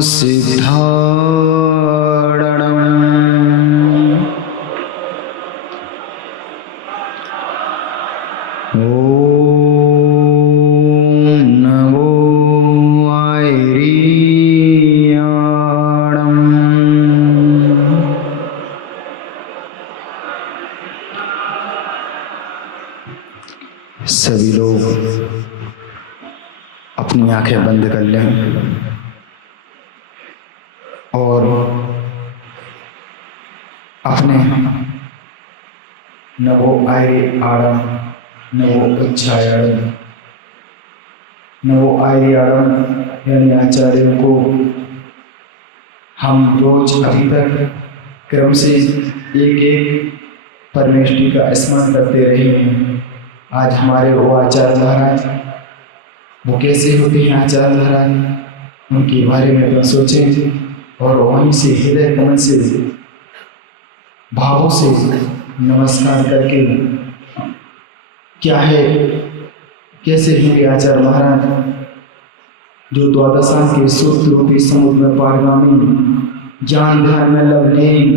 सिद्धारणम्। ॐ नमो आयरीयाणम्। सभी लोग अपनी आंखें बंद कर लें और अपने नवो आयरी आड़म नवो उच्चारण नवो आयरी आड़म यानी आचार्यों को हम रोज अभी तक क्रम से एक एक परमेष्टि का स्मरण करते रहे हैं। आज हमारे वो आचार्य महाराज, वो कैसे होते हैं आचार्य महाराज, उनके बारे में तो सोचें और वहीं से हृदय कमल से भावों से नमस्कार करके क्या है, कैसे होंगे आचार्य महाराज जो द्वादशांग के सूत्र रूपी समुद्र में पारगामी, ज्ञान ध्यान में लवलीन,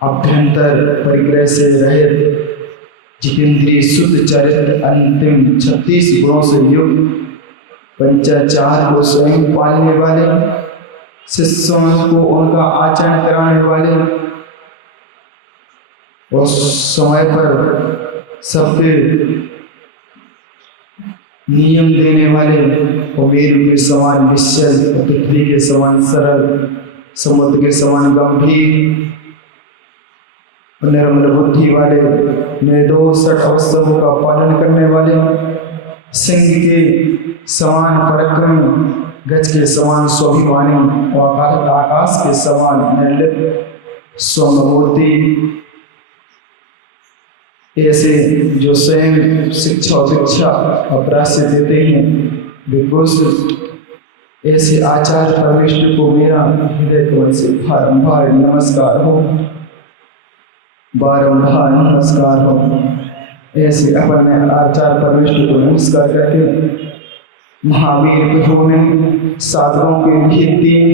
अभ्यंतर परिग्रह से रहित, जितेंद्रिय शुद्ध चरित्र, अंतिम 36 गुणों से युक्त, पंचाचार को स्वयं पालने वाले, शिष्यों को उनका आचरण कराने वाले और समय पर सबके नियम देने वाले, और मेरु के समान निश्चल, पृथ्वी के समान सरल, समुद्र के समान गंभीर, निर्मल बुद्धि वाले, निर्दोष अवसरों का पालन करने वाले, सिंह के समान पराक्रम, गज के समान स्वाभिमानी और आकाश के समान निर्लिप्त स्वमूर्ति, ऐसे जो स्वयं शिक्षा और दीक्षा अपराध देते हैं, ऐसे आचार्य परमेष्टि को मेरा हृदय कमल से बारंबार नमस्कार हो, बारंबार नमस्कार हो। ऐसे अपने आचार्य परमेष्टि को नमस्कार करके महावीर प्रभु ने साधकों के लिए 3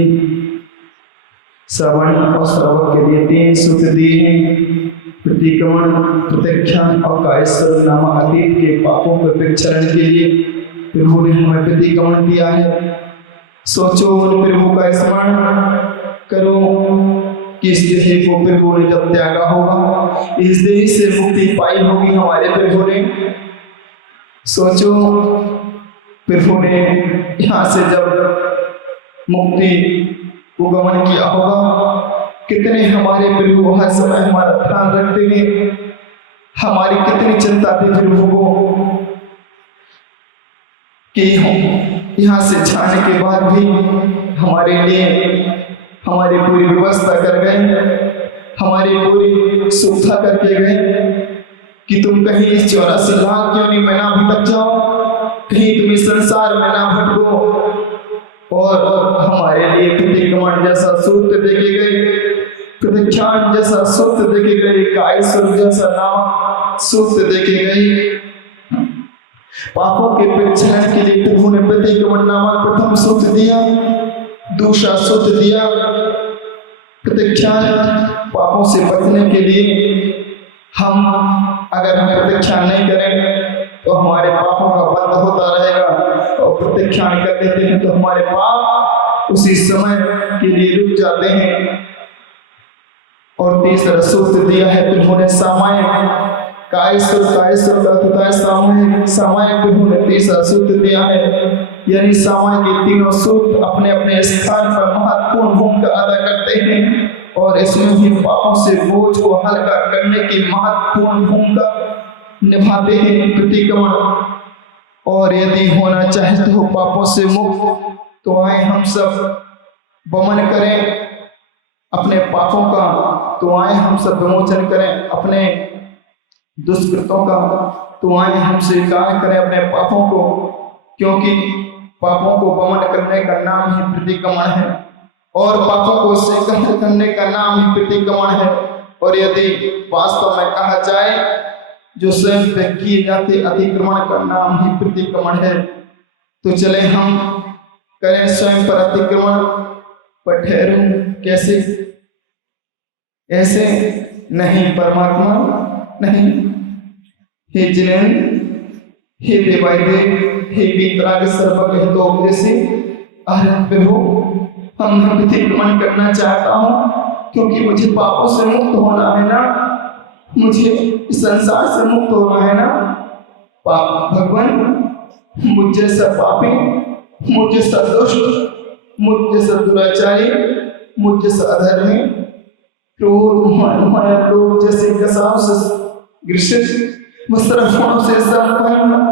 श्रवण और श्रवण के लिए 3 सूत्र दिए हैं। प्रतिक्रमण, प्रत्याख्यान और कायस्वर नाम अतीत के पापों के विक्षरण के लिए प्रभु ने हमें प्रतिक्रमण दिया है। सोचो उन प्रभु का स्मरण करो कि इस देह को प्रभु ने जब त्यागा होगा, इस देह से मुक्ति पाई होगी हमारे प्रभु ने। सोचो प्रभु ने यहाँ से जब मुक्ति को गमन किया होगा, कितने हमारे प्रभु हर समय हमारा ध्यान रखते हैं, हमारी कितनी चिंता थी प्रभु को कि यहाँ से जाने के बाद भी हमारे लिए हमारी पूरी व्यवस्था कर गए, हमारी पूरी सुविधा करके गए कि तुम कहीं इस 84 लाख योनि में ना भटक जाओ, कहीं तुम इस संसार में ना भटको। और हमारे लिए प्रतिक्रमण जैसा सूत्र देखे गए, प्रत्याख्यान जैसा सूत्र देखे गए, कायस्वर जैसा नाम सूत्र देखे गए। पापों के विक्षरण के लिए प्रभु ने प्रतिक्रमण नामक प्रथम सूत्र दिया, दूसरा सूत्र दिया प्रत्याख्यान, पापों से बचने के लिए। हम अगर हम प्रत्याख्यान नहीं करें तो हमारे पापों का बंध होता रहेगा, और प्रत्याख्यान कर देते हैं तो हमारे पाप उसी समय के लिए रुक जाते हैं। और तीसरा सूत्र दिया है प्रभु ने सामायिक, कायस्वर का तथा सामायिक प्रभु ने तीसरा सूत्र दिया है। यानी सामायिक के तीनों सूत्र अपने अपने स्थान पर महत्वपूर्ण भूमिका अदा करते हैं, और इसमें भी पापों से बोझ को हल्का करने की महत्वपूर्ण भूमिका निभाते हैं प्रतिक्रमण। और यदि होना चाहते हो पापों से मुक्त, तो आए हम सब वमन करें अपने पापों का, तो आए हम सब विमोचन करें अपने दुष्कृतों का, तो आए हम स्वीकार करें अपने पापों को, क्योंकि पापों को वमन करने का नाम ही प्रतिक्रमण है, और पापों को स्वीकार करने का नाम ही प्रतिक्रमण है। और यदि वास्तव में कहा जाए, जो स्वयं पे किए जाते अतिक्रमण का नाम ही प्रतिक्रमण है। तो चले हम करें स्वयं पर अतिक्रमण पर ठहरूं कैसे? ऐसे नहीं परमात्मा नहीं। हे जिनेन, हे बेवाइदे, हे वीतराग सर्वज्ञ हितोपदेशी, अरे प्रभु हम अतिक्रमण करना चाहता हूँ क्योंकि मुझे पापों से मुक्त होना है ना, मुझे इस संसार से मुक्त होना है ना। पाप भगवान, मुझ जैसा पापी, मुझ जैसा दुष्ट, मुझ जैसा दुराचारी, मुझ जैसा अधर्मी, क्रोध माया लोभ जैसे कसाव से ग्रसित, मुसरफों से संपन्न,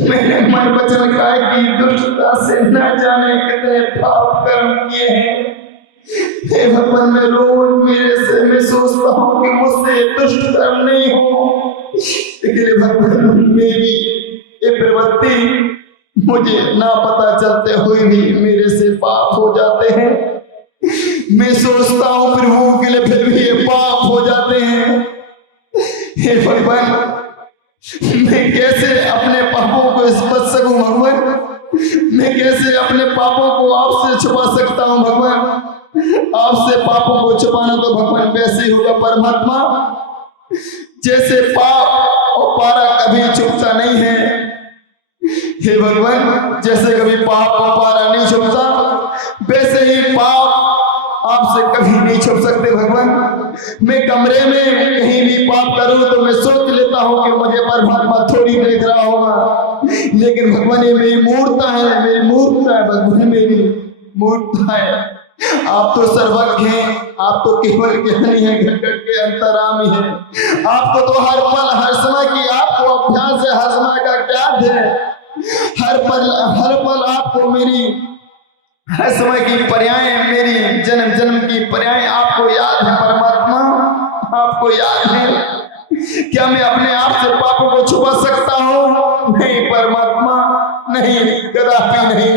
मैंने मन वचन काया की दुष्टता से न जाने कितने पाप कर्म किए हैं। हे भगवान, मैं रोज मैं सोचता हूँ कि मुझसे दुष्ट कर्म नहीं हो, लेकिन भगवान मेरी ये प्रवृत्ति मुझे ना पता चलते हुए भी मेरे से पाप हो जाते हैं। मैं सोचता हूँ प्रभु के लिए फिर भी ये पाप हो जाते हैं। हे भगवान, मैं कैसे अपने पापों को बच सकूं भगवान? मैं कैसे अपने पापों को आपसे छुपा सकता हूं भगवान? आपसे पापों को छुपाना तो भगवान वैसे ही होगा परमात्मा जैसे पाप और पारा कभी छुपता नहीं है। हे भगवान, जैसे कभी पाप और पारा नहीं छुपता, वैसे ही पाप आपसे कभी नहीं छुप सकते भगवान। मैं कमरे में कहीं भी पाप करूं तो मैं सोच लेता हूं कि मुझे परमात्मा थोड़ी देख रहा होगा, लेकिन भगवान ये मेरी मूर्खता है, मेरी मूर्खता है भगवान, मेरी मूर्खता है। आप तो सर्वज्ञ हैं, आप तो केवल ज्ञानी हैं, घट घट के अंतरामी हैं। आपको तो हर पल हर समय की आपको अभ्यास है, हर समय का ज्ञान है। हर पल आपको मेरी हर समय की पर्याय, मेरी जन्म जन्म की पर्याय आपको याद है परमात्मा, आपको याद है। क्या मैं अपने आप से पापों को छुपा सकता हूँ? नहीं परमात्मा, नहीं, कदापि नहीं।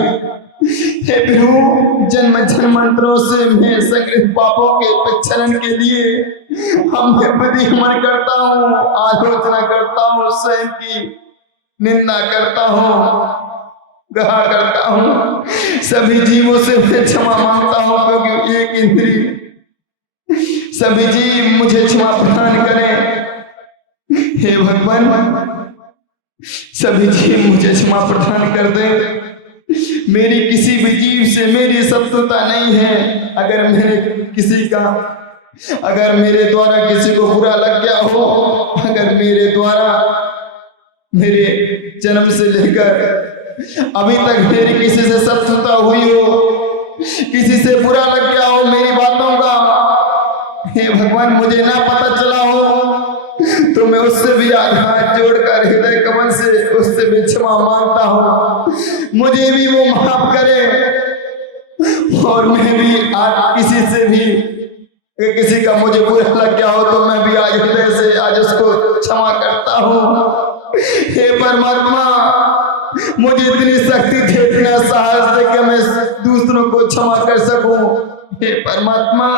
हे प्रभु, जन्म जन्मांतरों से मैं संग्रहित पापों के प्रक्षालन के लिए हम मन करता हूँ, आलोचना करता हूँ, स्वयं की निंदा करता हूँ, कहा करता हूँ। सभी जीवों से मैं क्षमा मांगता हूँ क्योंकि एक इंद्रिय सभी जीव मुझे क्षमा प्रदान करें। हे भगवान, सभी जीव मुझे क्षमा प्रदान कर दे। मेरी किसी भी जीव से मेरी शत्रुता नहीं है। अगर मेरे द्वारा किसी को बुरा लग गया हो, अगर मेरे द्वारा मेरे जन्म से लेकर अभी तक मेरी किसी से शत्रुता हुई हो, किसी से बुरा लग गया हो मेरी बातों का, हे भगवान मुझे ना पता चला हो, तो मैं उससे भी हाथ जोड़कर हृदय कमल से उससे भी क्षमा मांगता हूँ। मुझे भी वो माफ करे और मैं भी आज किसी से भी किसी का मुझे बुरा लग गया हो तो मैं भी आज हृदय से आज उसको क्षमा करता हूँ। हे परमात्मा, मुझे इतनी शक्ति दे, इतना साहस दे कि मैं दूसरों को क्षमा कर सकूं। हे परमात्मा,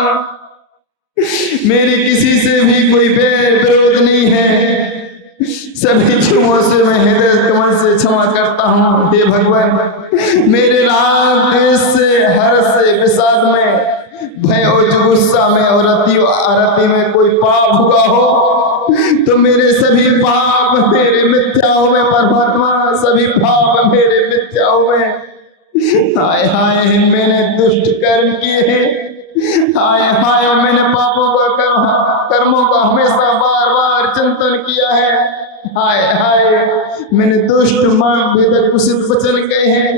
मेरी किसी से भी कोई विरोध नहीं है। सभी जीवों से मैं हृदय कमल से क्षमा करता हूँ। हे भगवान, मेरे राग देश से, हर्ष से, विषाद में, भय और जुगुस्सा में और आरती में कोई पाप हुआ हो तो मेरे सभी पाप मेरे मिथ्याओं में परमात्मा, सभी पाप मेरे मिथ्याओं में। हाय हाय, मैंने दुष्ट कर्म किए हैं। हाय हाय, मैंने पापों का कर्मों का हमेशा बार बार चिंतन किया है। हाय हाय, मैंने दुष्ट मन भेदक कुशित वचन कहे हैं।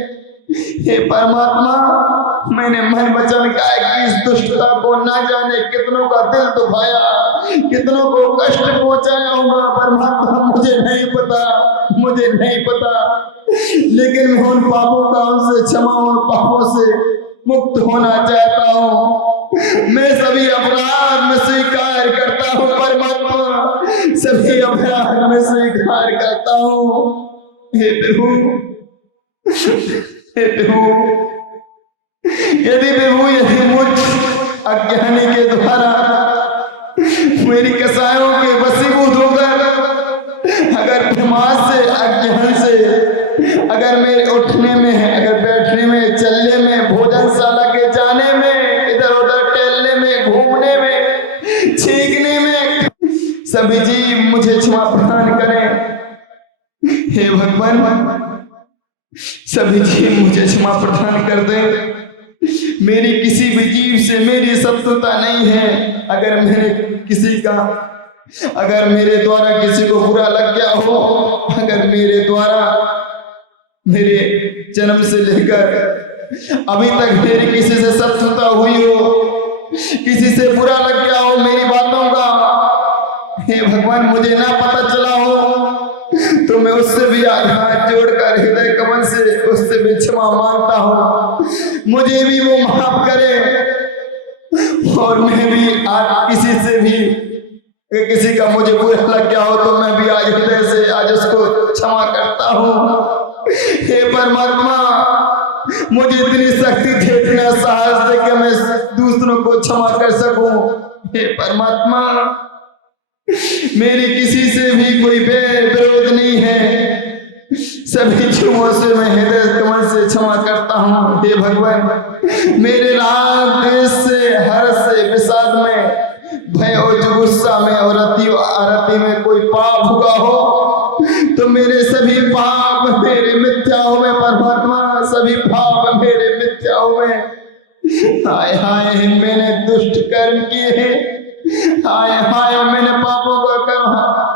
हे परमात्मा, मैंने मन वचन का इस दुष्टता को ना जाने कितनों का दिल दुखाया, कितनों को कष्ट पहुंचाया होगा परमात्मा, मुझे नहीं पता, लेकिन मैं उन पापों का उनसे क्षमा और पापों से मुक्त होना चाहता हूँ। मैं सभी अपराध में स्वीकार करता हूँ परमात्मा, सभी अपराध में स्वीकार करता हूँ। हे प्रभु, यदि मुझ अज्ञानी के द्वारा मेरी कसायों के वशीभूत होकर, अगर प्रमाद से, अज्ञान से, अगर मेरे उठने में, अगर बैठने में, चलने सभी जीव मुझे क्षमा प्रदान कर दे। मेरी किसी भी जीव से मेरी शत्रुता नहीं है। अगर मेरे द्वारा किसी को बुरा लग गया हो, अगर मेरे द्वारा मेरे जन्म से लेकर अभी तक मेरी किसी से शत्रुता हुई हो, किसी से बुरा लग गया हो मेरी बातों का, हे भगवान मुझे ना पता चला हो, तो मैं उससे भी हाथ जोड़कर हृदय कमल से उससे भी क्षमा मांगता हूँ। मुझे भी वो माफ करे और मैं भी आज किसी से भी किसी का मुझे बुरा लग गया हो तो मैं भी आज हृदय से आज उसको क्षमा करता हूँ। हे परमात्मा मुझे इतनी शक्ति दे, इतना साहस दे कि मैं दूसरों को क्षमा कर सकूं। हे परमात्मा मेरी किसी से भी कोई विरोध नहीं है। सभी जीवों से मैं हृदय कमल से क्षमा करता हूँ। हे भगवान मेरे राग द्वेष से, हर्ष से, विषाद में, भय और गुस्सा में और आरती में कोई पाप हुआ हो तो मेरे सभी पाप मेरे मिथ्या हुए परमात्मा, सभी पाप मेरे मिथ्या हुए। हाय हाय मैंने दुष्ट कर्म किए हैं। हाय हाय मैंने पापों का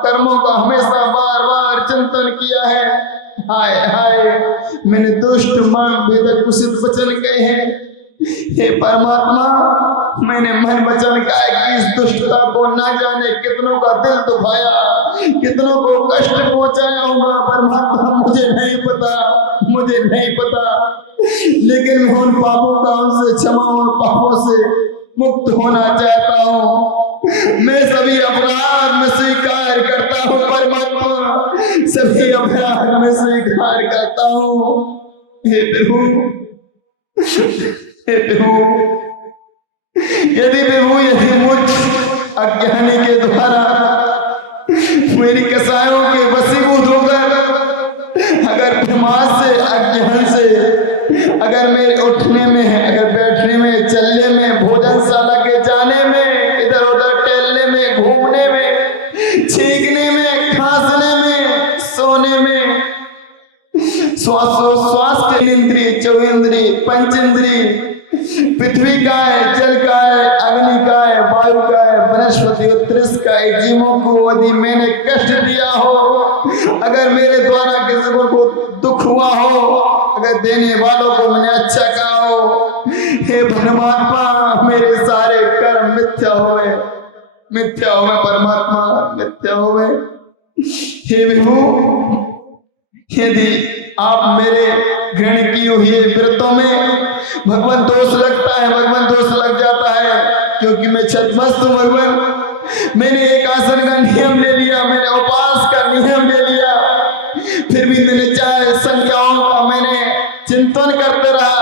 कर्मों का हमेशा बार बार चिंतन किया है। हाय हाय मैंने दुष्ट मन भेदक कुशित वचन कहे हैं। हे परमात्मा मैंने मन वचन कहा कि इस दुष्टता को ना जाने कितनों का दिल दुखाया, कितनों को कष्ट पहुंचाया होगा परमात्मा, मुझे नहीं पता, लेकिन मैं उन पापों का उनसे क्षमा और पापों से मुक्त होना चाहता हूँ। मैं सभी अपराध में स्वीकार करता हूँ परमात्मा, सभी अपराध में स्वीकार करता हूँ। हे प्रभु यदि मुझ अज्ञानी के द्वारा मेरी कसायों के वशीभूत होकर अगर प्रमाद से, अज्ञान से, अगर मेरे उठने में, अगर बैठने में, चलने में, भोजनशाला के जाने में, इधर उधर टहलने में, घूमने में, छींकने में, खांसने में, सोने में, श्वास के इंद्रिय, चौइंद्रिय, पंचेंद्रिय, पृथ्वी का है, जल का है, अग्नि का है, वायु का है, वनस्पति उत्कृष्ट का है, जीवों को यदि मैंने कष्ट दिया हो, अगर मेरे द्वारा किसी को दुख हुआ हो, अगर देने वालों को मैंने अच्छा कहा हो, हे परमात्मा मेरे सारे कर्म मिथ्या हुए परमात्मा, मिथ्या हुए। हे विभु यदि आप मेरे ग्रहण की हुई व्रतों में भगवान दोष लगता है, भगवान दोष लग जाता है, क्योंकि मैं छतमस्त हूँ भगवान। मैंने एक आसन का नियम ले लिया, मैंने उपवास का नियम ले लिया, फिर भी मैंने चाहे संख्याओं का मैंने चिंतन करते रहा।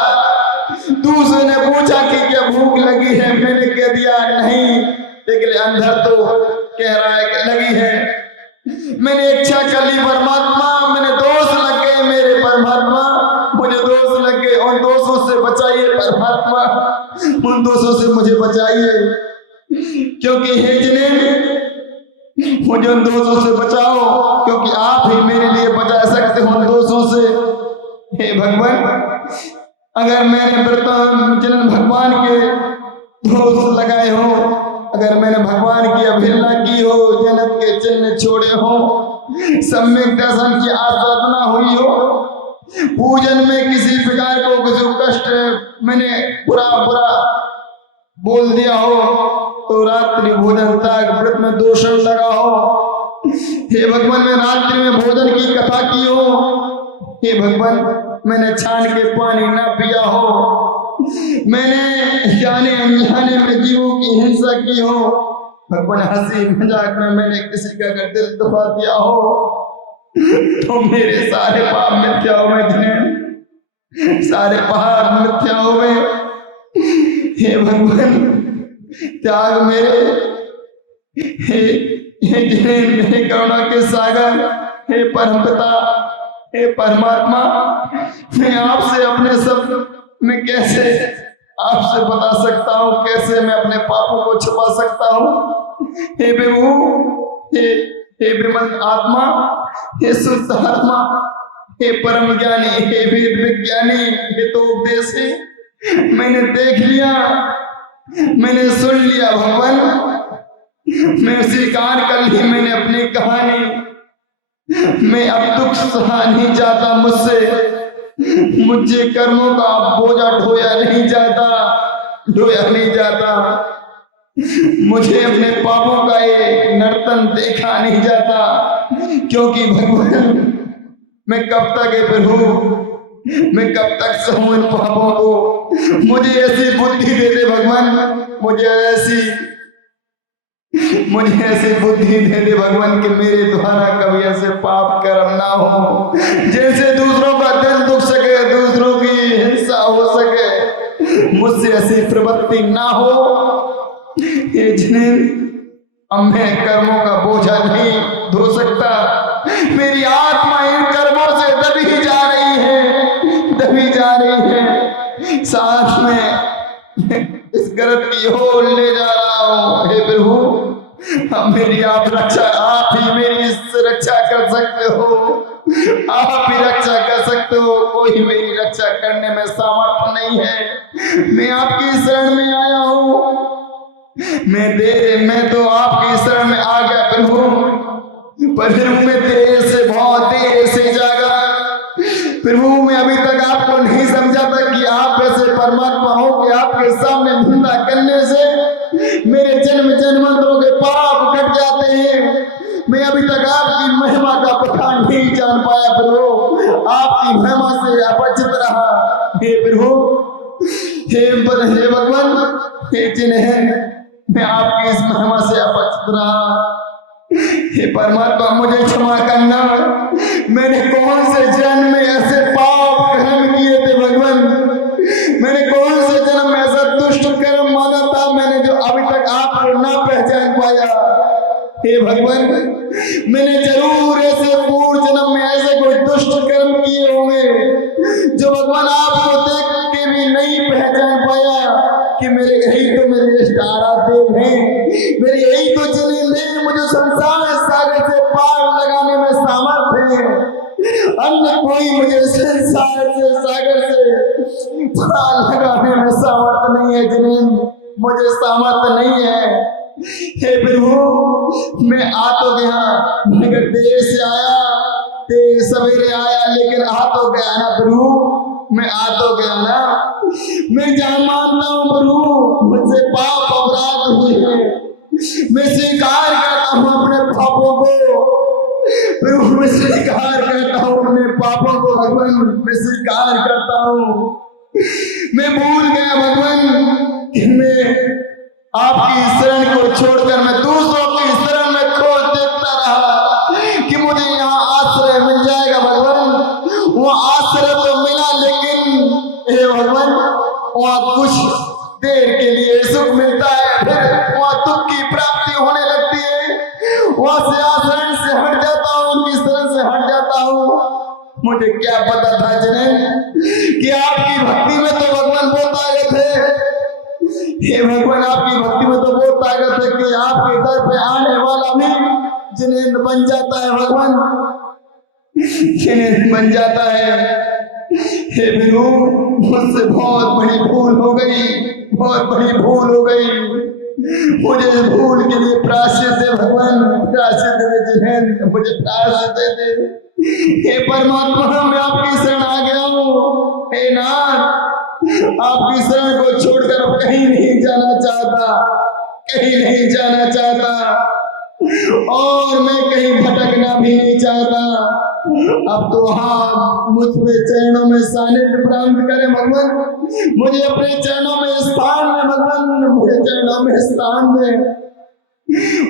दूसरे ने पूछा कि क्या भूख लगी है, मैंने कह दिया नहीं, लेकिन अंदर तो कह रहा है कि लगी है। मैंने इच्छा कर ली परमात्मा, मैंने दोष लग गए मेरे परमात्मा, मुझे दोष लग गए, उन दोषों से बचाइए परमात्मा, उन दोषों से मुझे बचाइए, क्योंकि हे जिन्हें मुझे उन दोषों से बचाओ, क्योंकि आप ही मेरे लिए बचा सकते हो उन दोषों से। हे भगवान अगर मैंने जिन भगवान के दोष लगाए हो, अगर मैंने भगवान की अवहेलना की हो, जन्नत के चिन्ह छोड़े हो, सम्यक दर्शन की आराधना हुई हो, पूजन में किसी प्रकार को किसी कष्ट मैंने बुरा बोल दिया हो, तो रात्रि भोजन तक व्रत में दोषण लगा हो, हे भगवान मैं रात्रि में भोजन की कथा की हो, हे भगवान मैंने छान के पानी न पिया हो, मैंने जाने अनजाने में जीवों की हिंसा की हो, भगवान हंसी मजाक में मैंने किसी का अगर दिल दुखा दिया हो, तो मेरे सारे पाप मिथ्या हुए, जिन्हें सारे पाप मिथ्या हुए। हे भगवान त्याग मेरे, हे जिन्हें मेरे करुणा के सागर, हे परमपिता, हे परमात्मा, मैं आपसे अपने सब मैं कैसे आपसे बता सकता हूँ, कैसे मैं अपने पापों को छुपा सकता हूँ। हे विभु, हे विमल आत्मा, हे शुद्ध आत्मा, हे परम ज्ञानी, हे वेद विज्ञानी, ये तो उपदेश है, मैंने देख लिया, मैंने सुन लिया भगवान, मैं स्वीकार कर ली मैंने अपनी कहानी। मैं अब दुख सहा नहीं जाता मुझसे, मुझे कर्मों का बोझा ढोया नहीं जाता, ढोया नहीं जाता, मुझे अपने पापों का ये नर्तन देखा नहीं जाता, क्योंकि भगवान मैं कब तक है प्रभु, मैं कब तक सहूं इन पापों को, मुझे ऐसी बुद्धि दे दे भगवान, मुझे ऐसी बुद्धि दे दे भगवान कि मेरे द्वारा कभी ऐसे पाप कर्म ना हो, जैसे दूसरों का दिल दुख सके, दूसरों की हिंसा हो सके, मुझसे ऐसी प्रवृत्ति ना हो। ये जिन्हें अब मैं कर्मों का बोझा नहीं धो सकता, मेरी आत्मा इन कर्मों से दबी जा रही है, दबी जा रही है, साथ में इस गर्त की ओर ले जा रहा हूं। हे प्रभु, अब मेरी आप रक्षा, आप ही मेरी इससे रक्षा कर सकते हो, आप ही रक्षा कर सकते हो, कोई मेरी रक्षा करने में सामर्थ्य नहीं है। मैं आपकी शरण में आया हूं, मैं तो आपकी शरण में आ गया प्रभु, पर फिर मैं देर से, बहुत देर से जागा प्रभु। मैं अभी तक आपको नहीं समझा था कि आप ऐसे परमात्मा हो कि आपके सामने निंदा करने से मेरे जन्म जन्मांतरों के पाप कट जाते हैं। मैं अभी तक आपकी महिमा का पता नहीं जान पाया प्रभु, आपकी महिमा से अपरिचित रहा। हे प्रभु, हे भगवान, हे जिन्हें मैं आपकी इस महिमा से अपरिचित रहा, हे परमात्मा मुझे क्षमा करना। मैंने कौन से जन्म में ऐसे पाप कर्म किए थे भगवान, मैंने कौन से जन्म में ऐसा दुष्ट कर्म माना था मैंने, जो अभी तक आपको ना पहचान पाया। हे भगवान, मैंने जरूर ऐसे पूर्व जन्म में ऐसे कोई दुष्ट कर्म किए होंगे जो भगवान आपको देख के भी नहीं पहचान पाया कि मेरे यही तो मेरे इष्ट आराध्य हैं, मेरे यही तो जिन्हें ने मुझे संसार सागर से पार लगाने में सामर्थ्य है, अन्य कोई मुझे संसार से सागर से पार लगाने में सामर्थ्य नहीं है, जिन्हें मुझे सामर्थ्य नहीं है। हे प्रभु, मैं आ तो गया, मगर देर से आया, देर सवेरे आया, लेकिन आ तो गया ना प्रभु, मैं आ तो गया ना। मैं जहाँ मानता हूँ प्रभु मुझसे पाप अपराध हुए हैं, मैं स्वीकार करता हूँ अपने पापों को प्रभु, मैं स्वीकार करता हूँ अपने पापों को भगवान, मैं स्वीकार करता हूँ। मैं भूल गया भगवान कि मैं आपकी शरण को छोड़कर मैं दूसरों की शरण में खोज देखता रहा कि मुझे यहाँ आश्रय मिल जाएगा भगवान। वो आश्रय तो मिला, लेकिन हे भगवान वहाँ कुछ देर के लिए सुख मिलता है, फिर वहाँ दुख की प्राप्ति होने लगती है। वहाँ से आश्रय से हट जाता हूँ, उनकी शरण से हट जाता हूँ। मुझे क्या पता था जिन्हें कि आपकी भक्ति में तो भगवान बहुत ताकत है। हे भगवान, आपकी भक्ति में तो बहुत ताकत है कि आपके दर पे आने वाला भी जिन्हें बन जाता है भगवान, जिन्हें बन जाता है। हे प्रभु, मुझसे बहुत बड़ी भूल हो गई, बहुत बड़ी भूल हो गई, मुझे भूल के लिए प्रायश्चित दे भगवान, प्रायश्चित दे, जिन्हें मुझे प्रायश्चित दे। हे परमात्मा, मैं आपकी शरण आ गया हूँ। हे नाथ, आपकी शरण को छोड़कर अब कहीं नहीं जाना चाहता, कहीं नहीं जाना चाहता, और मैं कहीं भटकना भी नहीं चाहता। अब तो हाँ मुझ पे चरणों में सानिध्य प्राप्त करें भगवान, मुझे अपने चरणों में स्थान दे भगवान, मुझे चरणों में स्थान दे।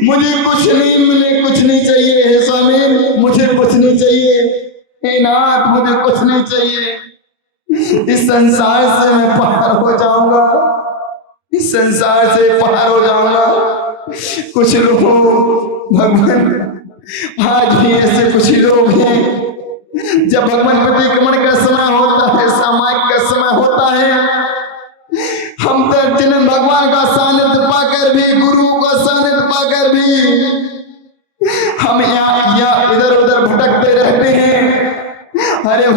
मुझे कुछ नहीं मिले, कुछ नहीं चाहिए हे स्वामी, मुझे कुछ नहीं चाहिए। हे नाथ, मुझे कुछ नहीं चाहिए। इस संसार से मैं पार हो जाऊंगा, इस संसार से पार हो जाऊंगा। कुछ लोग भगवान, आज भी ऐसे कुछ लोग हैं, जब भगवान प्रतिक्रमण का समय होता है, सामायिक का समय होता है, हम तक जिन्हें भगवान का सानिध्य पाकर भी, गुरु का सानिध्य पाकर भी हम यहाँ इधर उधर भटकते रहते हैं। अरे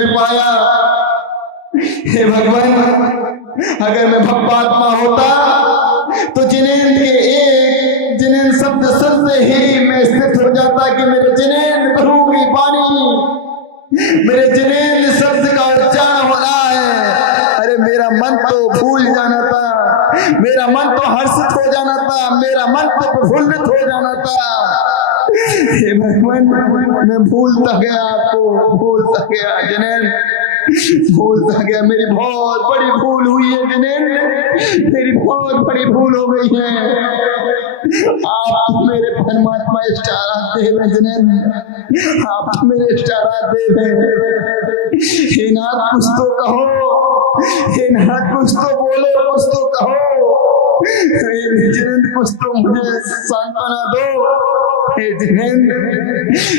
बैठ पाया। हे भगवान, अगर मैं भक्तात्मा होता तो जिनेंद्र के एक जिनेंद्र शब्द सुनते ही मैं स्थित हो जाता कि मेरे जिनेंद्र प्रभु की वाणी, मेरे जिनेंद्र शब्द का उच्चारण हो रहा है। अरे मेरा मन तो भूल जाना था, मेरा मन तो हर्षित हो जाना था, मेरा मन तो प्रफुल्लित हो जाना था। हे भगवान, मैं भूलता गया आपको, भूलता गया जिनेंद्र, भूलता गया। मेरी बहुत बड़ी भूल हुई है जिनेंद्र, मेरी बहुत बड़ी भूल हो गई है। आप मेरे परमात्मा इष्टाराध देव हैं जिनेंद्र, आप मेरे इष्टाराध देव हैं। हे नाथ कुछ तो कहो, हे नाथ कुछ तो बोलो, कुछ तो कहो। हे जिनेंद्र कुछ तो मुझे सांत्वना दो। हे जिनेंद्र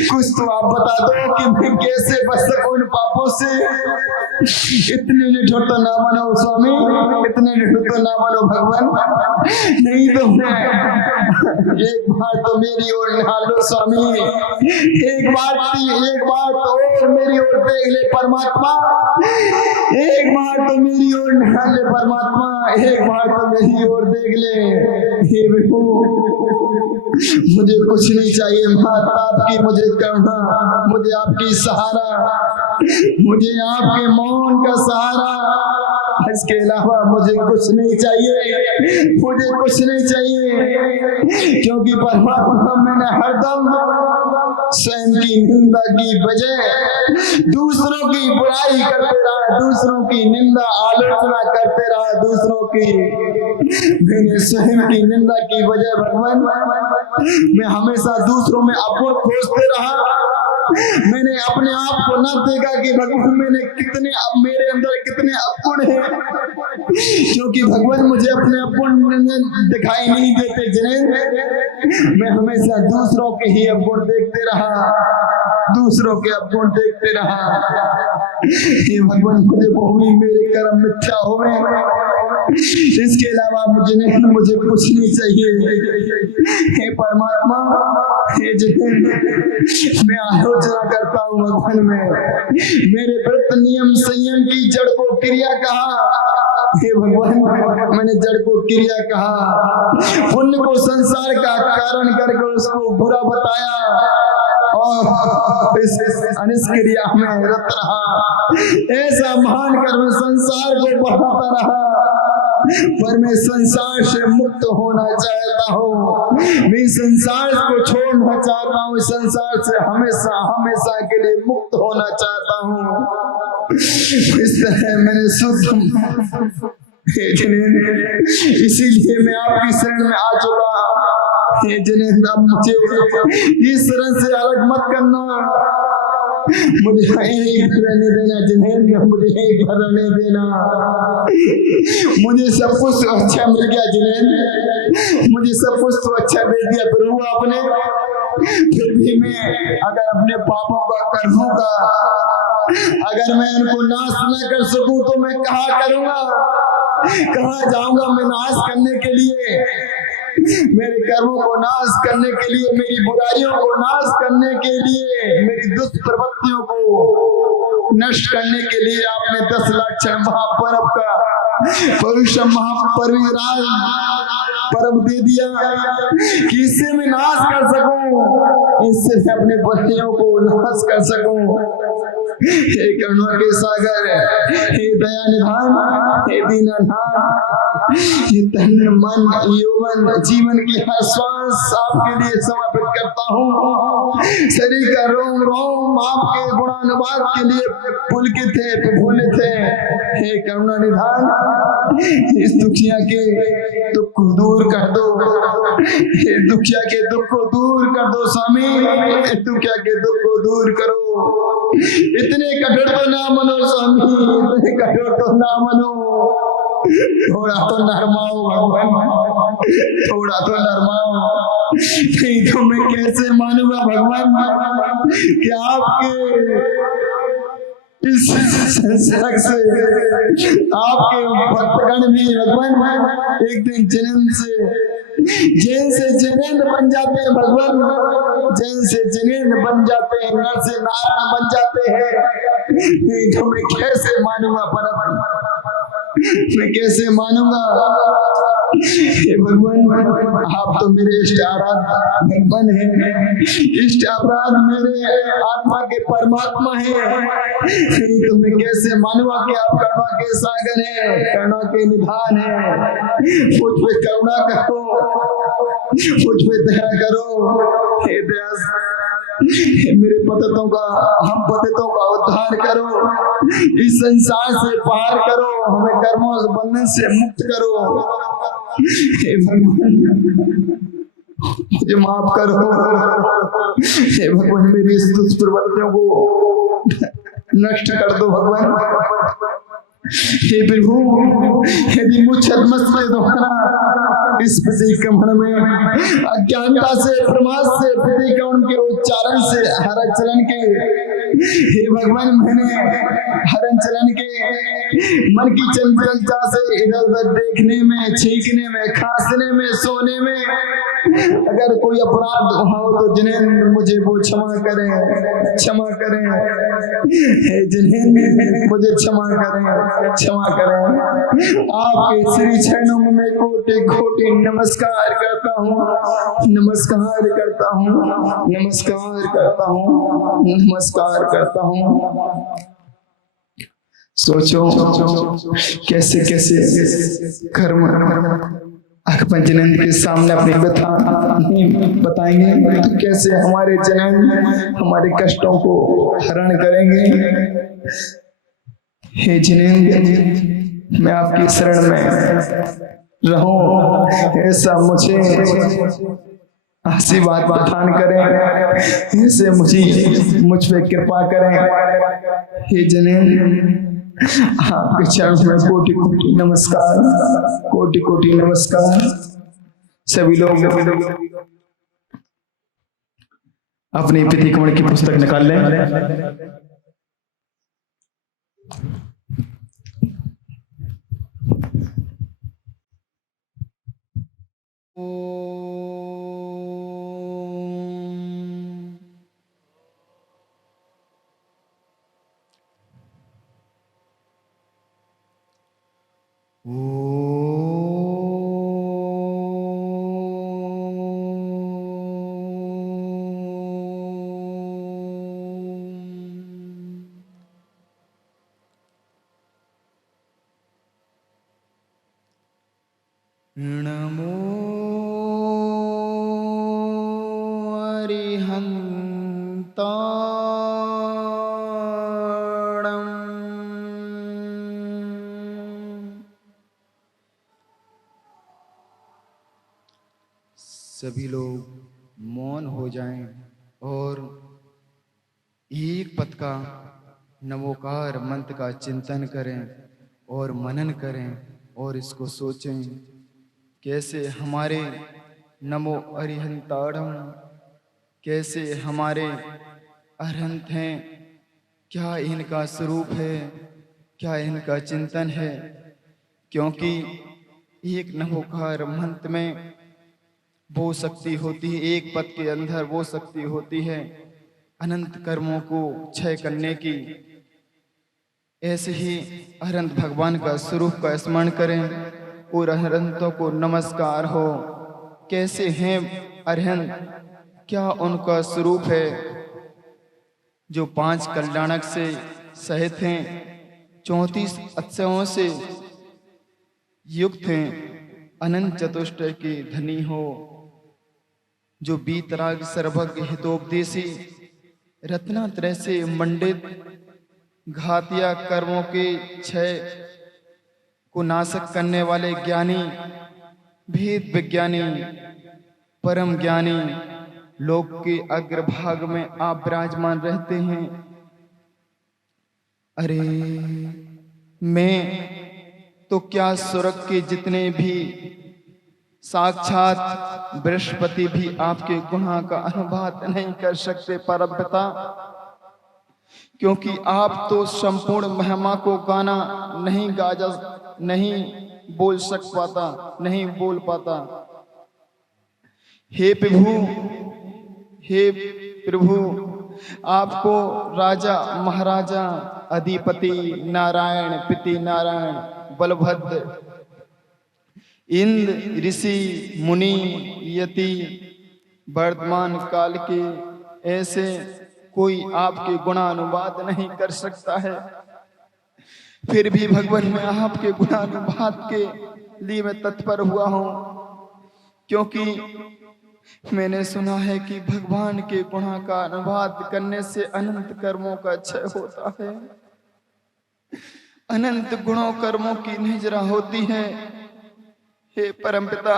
कुछ तो आप बता दो कि मैं कैसे बच सकूं इन पापों से। इतने निठुर तो ना बनो स्वामी, इतने निठुर तो ना बनो भगवान, नहीं तो मैं एक बार तो मेरी ओर निहार लो स्वामी, एक बार तो और मेरी ओर देख ले परमात्मा, एक बार तो मेरी ओर निहार ले परमात्मा, एक बार तो मेरी ओर देख ले। हे विभु, मुझे कुछ नहीं चाहिए, माता आपकी मुझे करुणा, मुझे आपकी सहारा, मुझे आपके मौन का सहारा, इसके अलावा मुझे कुछ नहीं चाहिए, मुझे कुछ नहीं चाहिए। क्योंकि परमात्मा मैंने हरदम स्वयं की निंदा की बजाय दूसरों की बुराई करते रहा, दूसरों की निंदा आलोचना करते रहा, दूसरों की मैंने स्वयं की निंदा की बजाय भगवान मैं हमेशा दूसरों में अवगुण खोजते रहा। मैंने अपने आप को न देखा कि भगवान मैंने कितने, अब मेरे अंदर कितने अवगुण हैं, क्योंकि भगवान मुझे अपने अवगुण दिखाई नहीं देते जिन्हें मैं हमेशा दूसरों के ही अवगुण देखते रहा, दूसरों के अवगुण देखते रहा। हे भगवान, मुझे वो भी मेरे कर्म मिथ्या हो गए, इसके अलावा मुझे कुछ नहीं चाहिए। हे परमात्मा, हे जिन्हें मैं आलोचना करता हूँ भगवान में, मेरे व्रत नियम संयम की जड़ को क्रिया कहा। हे भगवान, मैंने जड़ को क्रिया कहा, पुण्य को संसार का कारण करके उसको बुरा बताया और इस अनिष्क्रिया में रत रहा। ऐसा मानकर मैं संसार को बढ़ाता रहा, पर मैं संसार से मुक्त होना चाहता हूँ, मैं संसार को छोड़ना चाहता हूँ, संसार से हमेशा हमेशा के लिए मुक्त होना चाहता हूँ। इस तरह मैंने शुद्ध, इसीलिए मैं आपकी शरण में आ चुका। ये जिन्हें मुझे इस शरण से अलग मत करना, मुझे यही घर रहने देना जिन्हें, मुझे यही घर रहने देना। मुझे सब कुछ अच्छा मिल गया जिन्हें, मुझे सब कुछ तो अच्छा दे दिया प्रभु आपने, फिर भी मैं अगर अपने पापों का कर दूंगा, अगर मैं उनको नाश न कर सकूं तो मैं कहाँ करूंगा, कहाँ जाऊंगा मैं नाश करने के लिए, मेरे कर्मों को नाश करने के लिए, मेरी बुराइयों को नाश करने के लिए, मेरी दुष्प्रवृत्तियों को नष्ट करने के लिए आपने 10 लक्षण महापर्व का पवित्र महापरिविराज पर्व दे दिया कि इससे मैं नाश कर सकूं, इससे मैं अपने बुराइयों को नाश कर सकूं। हे करुणा के सागर, हे दया निधान, हे दीननाथ, ये तन मन यौवन जीवन की हर श्वास आपके लिए समर्पित करता हूँ। शरीर का रोम रोम आपके गुणानुवाद के लिए पुलकित है, प्रफुल्लित है। हे करुणा निधान, इस दुखिया के दुख को दूर कर दो, दुखिया के दुख को दूर कर दो स्वामी, दुखिया के दुख को दूर करो। इतने कठोर तो ना मनो स्वामी, इतने कठोर तो ना मनो, थोड़ा तो नरमाओ भगवान, थोड़ा तो नरमाओ। नहीं तो मैं कैसे मानूंगा भगवान कि आपके इस संसार से आपके भक्तगण भी भगवान एक दिन जन्म से जैसे जिनेंद्र बन जाते हैं भगवान, जैसे जिनेंद्र बन जाते हैं, नर से नारायण बन जाते हैं, तो मैं कैसे मानूंगा परम, मैं कैसे मानूंगा। हे भगवान, आप तो मेरे इष्ट आराध भगवान हैं, इष्ट आराध मेरे आत्मा के परमात्मा हैं, तो मैं कैसे मानूंगा कि आप करुणा के सागर हैं, करुणा के निधान हैं। मुझ पे करुणा करो, मुझ पे दया करो, हे दया मेरे पतितों का, हम पतितों का उद्धार करो, इस संसार से पार करो, हमें कर्मों से बंधन से मुक्त करो। हे भगवान, मुझे माफ करो। हे भगवान, मेरी इस दुष्प्रवृत्तियों को नष्ट कर दो भगवान। हे प्रभु, यदि मुझ छद्मस्त द्वारा इस प्रतिक्रमण में अज्ञानता से, प्रमाद से, प्रतिक्रमण के उच्चारण से, हर चलन के, हे भगवान, मैंने हरण चलन के, मन की चंचलता से इधर उधर देखने में, छींकने में, खांसने में, सोने में अगर कोई अपराध हो तो जिन्हें मुझे वो क्षमा करें, क्षमा करें। हे जिन्हें मुझे क्षमा करें, क्षमा करें। आपके श्री चरणों में मैं कोटि कोटि नमस्कार करता हूँ, नमस्कार करता हूँ, नमस्कार करता हूँ, नमस्कार करता हूँ। सोचो कैसे कैसे कर्म अखपन जिनेंद्र के सामने अपनी व्यथा नहीं बताएंगे तो कैसे हमारे जिनेंद्र हमारे कष्टों को हरण करेंगे। हे जिनेंद्र, मैं आपकी शरण में रहूं, ऐसा मुझे आशीर्वाद प्रदान करें, ऐसे मुझ पे कृपा करें। हे जिनेंद्र, आपके चरण में कोटि कोटि नमस्कार, कोटि कोटि नमस्कार। सभी लोग अपनी प्रतिक्रमण की पुस्तक निकाल लें। नमो सभी लोग मौन हो जाएं और एक पद का नमोकार मंत्र का चिंतन करें और मनन करें और इसको सोचें कैसे हमारे नमो अरिहंताड़म, कैसे हमारे अरहंत हैं, क्या इनका स्वरूप है, क्या इनका चिंतन है। क्योंकि एक नमोकार मंत्र में वो शक्ति होती है, एक पद के अंदर वो शक्ति होती है अनंत कर्मों को क्षय करने की। ऐसे ही अरहंत भगवान का स्वरूप का स्मरण करें और अरहंतों को नमस्कार हो। कैसे हैं अरहंत, क्या उनका स्वरूप है जो 5 कल्याणक से सहित हैं, 34 अक्षरों से युक्त हैं, अनंत चतुष्टय के धनी हो, जो बीतराग सर्वज्ञ हितोपदेशी, रत्नात्रय से मंडित, घातिया कर्मों के क्षय को नाशक करने वाले ज्ञानी, भेद विज्ञानी, परम ज्ञानी, लोक के अग्रभाग में आप विराजमान रहते हैं। अरे मैं तो क्या स्वर्ग के जितने भी साक्षात बृहस्पति भी आपके गुणों का अनुवाद नहीं कर सकते परमपिता, क्योंकि आप तो संपूर्ण महिमा को गाना नहीं बोल पाता। हे प्रभु, हे प्रभु, आपको राजा महाराजा अधिपति नारायण, पिति नारायण, बलभद्र, इंद्र, ऋषि, मुनि, यति, वर्तमान काल के ऐसे कोई आपके गुणानुवाद नहीं कर सकता है। फिर भी भगवान मैं आपके गुणानुवाद के लिए मैं तत्पर हुआ हूँ, क्योंकि मैंने सुना है कि भगवान के गुणों का अनुवाद करने से अनंत कर्मों का क्षय होता है, अनंत गुणों कर्मों की निजरा होती है। हे परमपिता,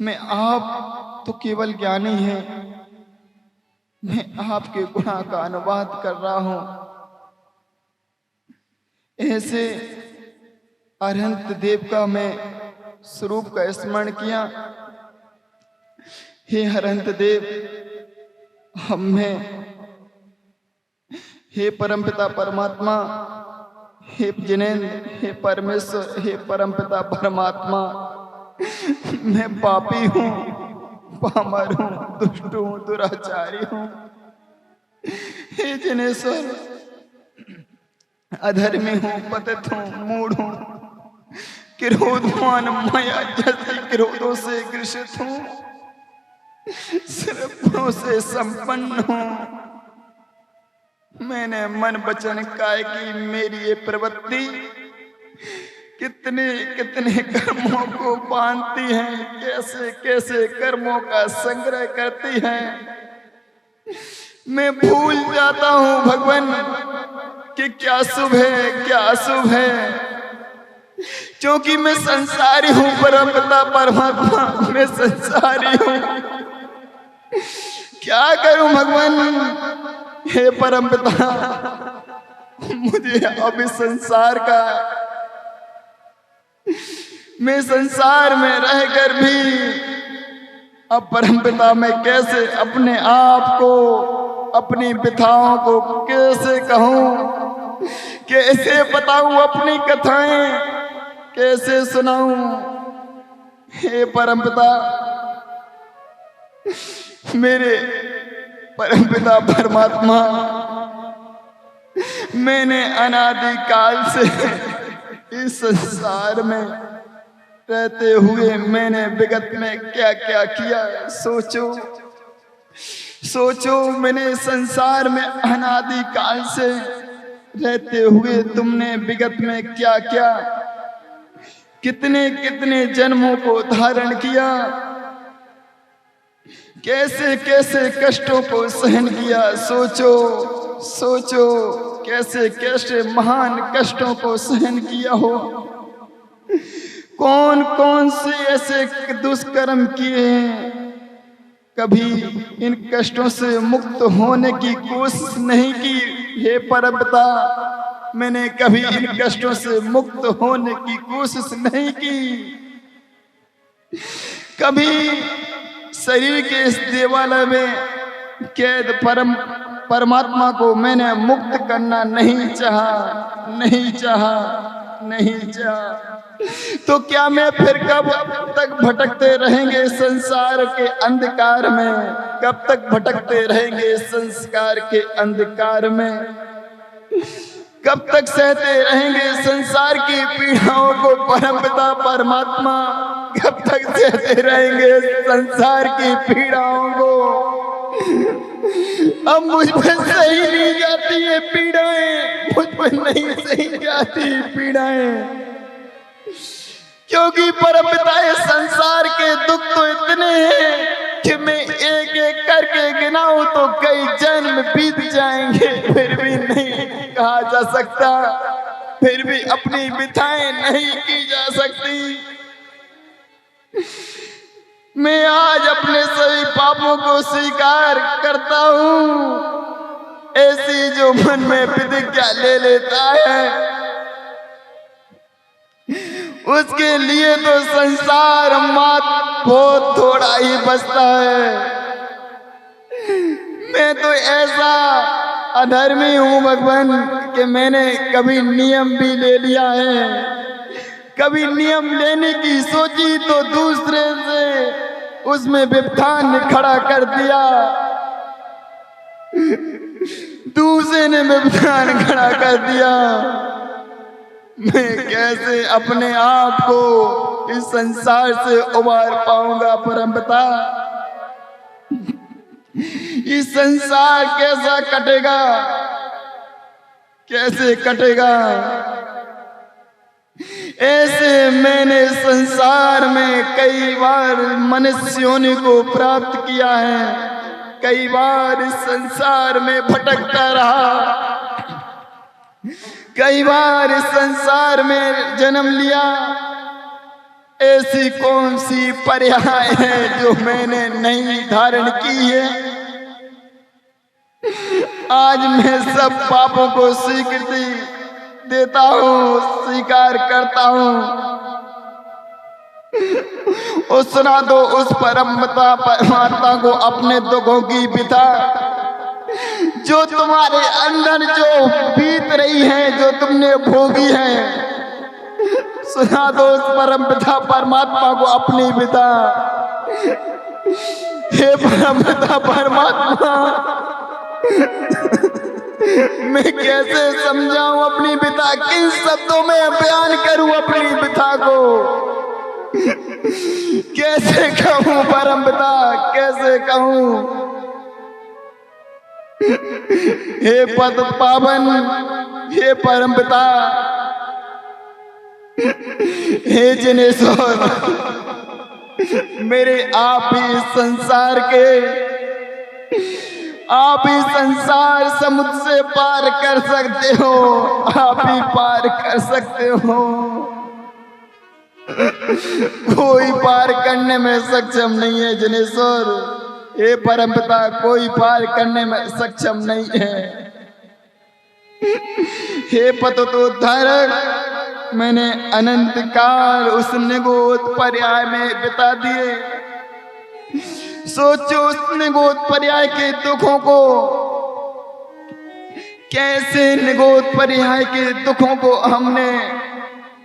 मैं आप तो केवल ज्ञानी है, मैं आपके गुणों का अनुवाद कर रहा हूं। ऐसे अरहंत देव का मैं स्वरूप का स्मरण किया। हे अरहंत देव, हमें हे परमपिता परमात्मा, हे जिनेन्द्र, हे परमेश्वर, हे परमपिता परमात्मा, मैं पापी हूँ, पामर हूँ, दुष्ट हूँ, दुराचारी हूँ। हे जिनेश्वर, अधर्मी हूँ, पतित हूँ, मूढ़ हूँ, क्रोधवान माया जैसे क्रोधों से ग्रसित हूँ, गुणों से संपन्न हूँ। मैंने मन वचन काय की मेरी ये प्रवृत्ति कितने कितने कर्मों को बांधती है, कैसे कैसे कर्मों का संग्रह करती है। मैं भूल जाता हूँ भगवान कि क्या शुभ है क्या अशुभ है, क्योंकि मैं संसारी हूँ परमपिता परमात्मा, मैं संसारी हूँ। क्या करूं भगवान? हे परमपिता, मुझे अब इस संसार का, मैं संसार में रहकर भी अब परमपिता मैं कैसे अपने आप को, अपनी व्यथाओं को कैसे कहूं, कैसे बताऊं अपनी कथाएं, कैसे सुनाऊं। हे परमपिता, मेरे परमपिता परमात्मा, मैंने अनादि काल से इस संसार में रहते हुए मैंने विगत में क्या क्या किया, सोचो सोचो। मैंने संसार में अनादि काल से रहते हुए तुमने विगत में क्या क्या, कितने कितने जन्मों को धारण किया, कैसे कैसे कष्टों को सहन किया। सोचो सोचो, कैसे कैसे महान कष्टों को सहन किया हो। कौन कौन से ऐसे दुष्कर्म किए हैं, कभी इन कष्टों से मुक्त होने की कोशिश नहीं की। हे परमपिता, मैंने कभी इन कष्टों से मुक्त होने की कोशिश नहीं की। कभी शरीर के इस देवालय में कैद परमात्मा को मैंने मुक्त करना नहीं चाहा, नहीं चाहा, नहीं चाहा। तो क्या मैं फिर कब तक भटकते रहेंगे संसार के अंधकार में? कब तक भटकते रहेंगे संस्कार के अंधकार में? कब तक सहते रहेंगे संसार की पीड़ाओं को परमपिता परमात्मा? कब तक सहते रहेंगे संसार की पीड़ाओं को? अब मुझ पर सही नहीं जाती है पीड़ाएं, मुझ पर नहीं सही जाती पीड़ाएं, क्योंकि परमपिता ये संसार के दुख तो इतने हैं कि मैं एक एक करके गिनाऊं तो कई जन्म बीत जाएंगे, फिर भी नहीं कहा जा सकता, फिर भी अपनी व्यथाएं नहीं की जा सकती। मैं आज अपने सभी पापों को स्वीकार करता हूँ। ऐसी जो मन में प्रतिज्ञा ले लेता है उसके लिए तो संसार मात बहुत थोड़ा ही बचता है। मैं तो ऐसा अधर्मी हूँ भगवान कि मैंने कभी नियम भी ले लिया है। कभी नियम लेने की सोची तो दूसरे से उसमें व्यवधान ने खड़ा कर दिया, दूसरे ने व्यवधान खड़ा कर दिया। मैं कैसे अपने आप को इस संसार से उबार पाऊंगा परमपिता? इस संसार कैसा कटेगा, कैसे कटेगा? ऐसे मैंने संसार में कई बार मनुष्यों को प्राप्त किया है, कई बार इस संसार में भटकता रहा, कई बार इस संसार में जन्म लिया। ऐसी कौन सी पर्याय है जो मैंने नहीं धारण की है? आज मैं सब पापों को स्वीकृति देता हूँ, स्वीकार करता हूँ। और सुना दो उस परमपिता परमात्मा को अपने दुखों की व्यथा जो तुम्हारे अंदर जो बीत रही है, जो तुमने भोगी है। सुना दो उस परमपिता परमात्मा को अपनी व्यथा। हे परमपिता परमात्मा, मैं कैसे समझाऊं अपनी पिता, किन शब्दों में बयान करूं अपनी पिता को? कैसे कहूं परमपिता, कैसे कहूं? हे पद पावन, हे परमपिता, हे जिनेश्वर, मेरे आप ही संसार के, आप ही संसार समुद्र से पार कर सकते हो, आप ही पार कर सकते हो। कोई पार करने में सक्षम नहीं है जिनेश्वर। हे परमपिता, कोई पार करने में सक्षम नहीं है। हे पतितोद्धारक, मैंने अनंत काल उस निगोद पर्याय में बिता दिए। सोचो उस निगोद पर्याय के दुखों को, कैसे निगोद पर्याय के दुखों को हमने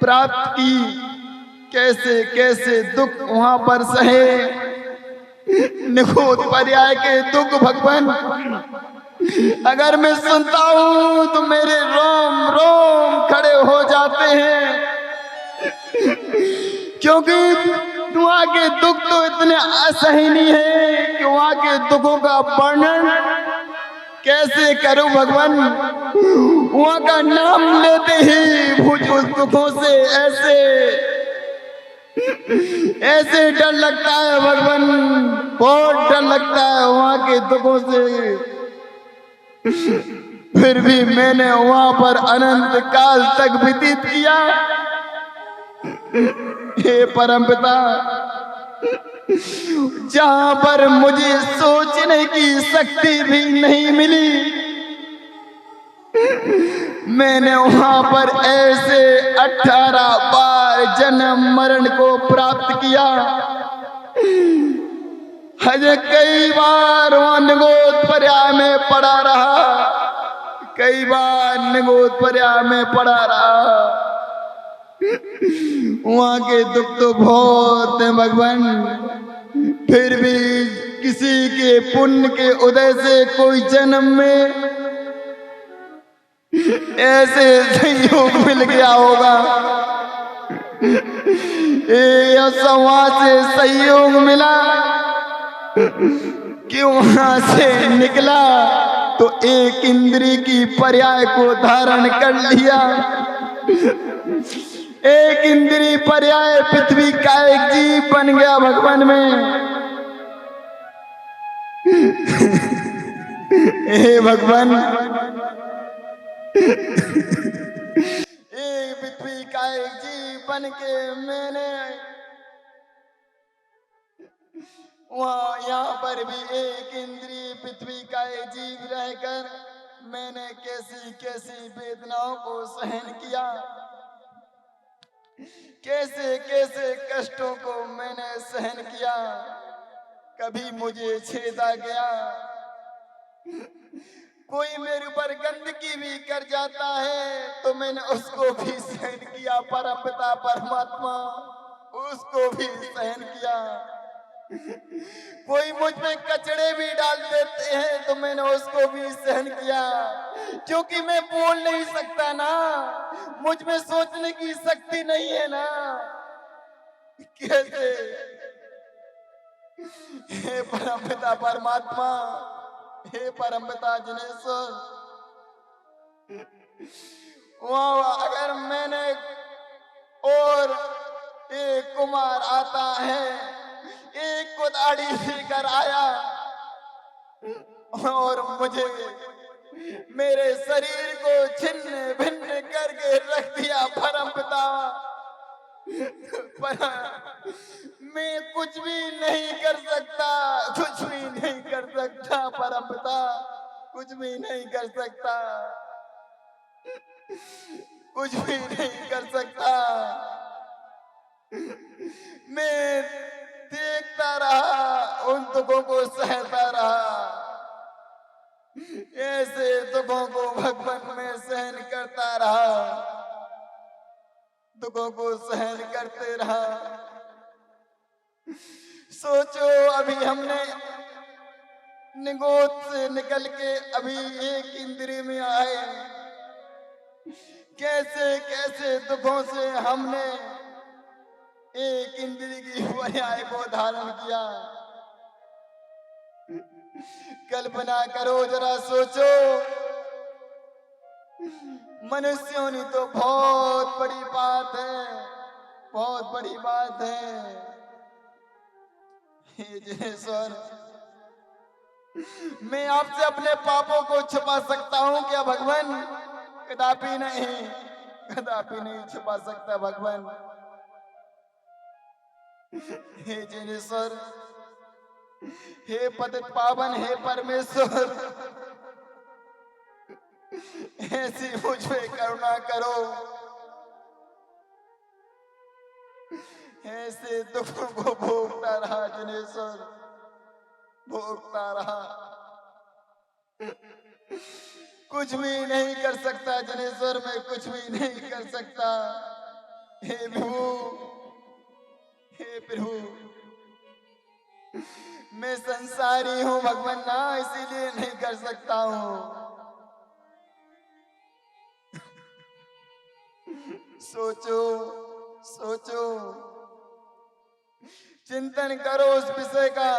प्राप्त की, कैसे कैसे दुख वहां पर सहे। निगोद पर्याय के दुख भगवान अगर मैं सुनता हूं तो मेरे रोम रोम खड़े हो जाते हैं, क्योंकि वहां के दुख तो इतने असहनीय है कि वहां के दुखों का वर्णन कैसे करूं भगवान। वहां का नाम लेते ही मुझे उस दुखों से ऐसे डर लगता है भगवान, बहुत डर लगता है वहां के दुखों से। फिर भी मैंने वहां पर अनंत काल तक व्यतीत किया। हे परमपिता, जहां पर मुझे सोचने की शक्ति भी नहीं मिली, मैंने वहां पर ऐसे 18 बार जन्म मरण को प्राप्त किया। हजे कई बार वहां निगोद पर्याय में पड़ा रहा, कई बार निगोद पर्याय में पड़ा रहा। वहां के दुख तो बहुत है भगवान, फिर भी किसी के पुण्य के उदय से कोई जन्म में ऐसे संयोग मिल गया होगा, वहां से संयोग मिला कि वहां से निकला तो एक इंद्री की पर्याय को धारण कर लिया। एक इंद्री पर्याय पृथ्वी का एक जीव बन गया भगवान में। हे भगवान, एक पृथ्वी का एक जीव बन के मैंने वहां यहाँ पर भी एक इंद्रिय पृथ्वी का एक जीव रहकर मैंने कैसी कैसी वेदनाओं को सहन किया, कैसे कैसे कष्टों को मैंने सहन किया। कभी मुझे छेदा गया, कोई मेरे ऊपर गंदगी भी कर जाता है तो मैंने उसको भी सहन किया। परमपिता परमात्मा, उसको भी सहन किया। कोई मुझ में कचड़े भी डाल देते हैं तो मैंने उसको भी सहन किया, क्योंकि मैं बोल नहीं सकता ना, मुझ में सोचने की शक्ति नहीं है ना। कैसे? हे परमपिता परमात्मा, हे परमपिता जिनेश्वर, वहाँ अगर मैंने और एक कुमार आता है, एक कुदाड़ी लेकर आया और मुझे मेरे शरीर को छिन्न भिन्न करके रख दिया परमपिता, पर मैं कुछ भी नहीं कर सकता, कुछ भी नहीं कर सकता परमपिता, कुछ भी नहीं कर सकता, कुछ भी नहीं कर सकता। मैं देखता रहा, उन दुखों को सहता रहा, ऐसे दुखों को भगवान में सहन करता रहा, दुखों को सहन करते रहा। सोचो अभी हमने निगोद से निकल के अभी एक इंद्री में आए, कैसे कैसे दुखों से हमने एक इंद्री की पर्याय को धारण किया। कल्पना करो जरा, सोचो, मनुष्यों ने तो बहुत बड़ी बात है, बहुत बड़ी बात है। हे जिनेश्वर, मैं आपसे अपने पापों को छुपा सकता हूं क्या भगवान? कदापि नहीं, कदापि नहीं छुपा सकता भगवान। हे जिनेश्वर, हे पतित पावन, हे परमेश्वर, ऐसी मुझ पे करुणा करो, ऐसे दुखों को भोगता रहा जिनेश्वर, भोगता रहा, कुछ भी नहीं कर सकता जिनेश्वर, मैं कुछ भी नहीं कर सकता। हे प्रभु, हे प्रभु, मैं संसारी हूँ भगवान ना, इसीलिए नहीं कर सकता हूँ। सोचो, सोचो, चिंतन करो उस विषय का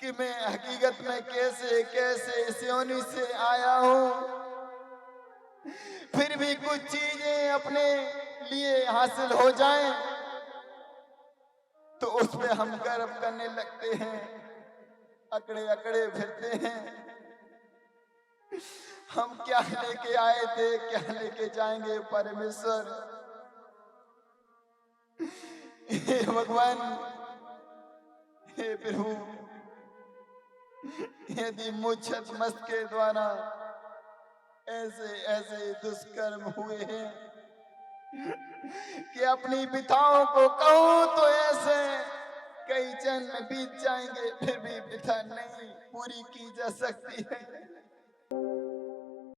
कि मैं हकीकत में कैसे कैसे इस योनि से आया हूँ, फिर भी कुछ चीजें अपने लिए हासिल हो जाएं तो उस पे हम गर्व करने लगते हैं, अकड़े अकड़े फिरते हैं। हम क्या लेके आए थे, क्या लेके जाएंगे परमेश्वर? हे भगवान, हे प्रभु, यदि मुझ मस्त के द्वारा ऐसे ऐसे दुष्कर्म हुए हैं कि अपनी पिताओं को कहूं तो ऐसे कई जन्म बीत जाएंगे, फिर भी पिता नहीं पूरी की जा सकती है।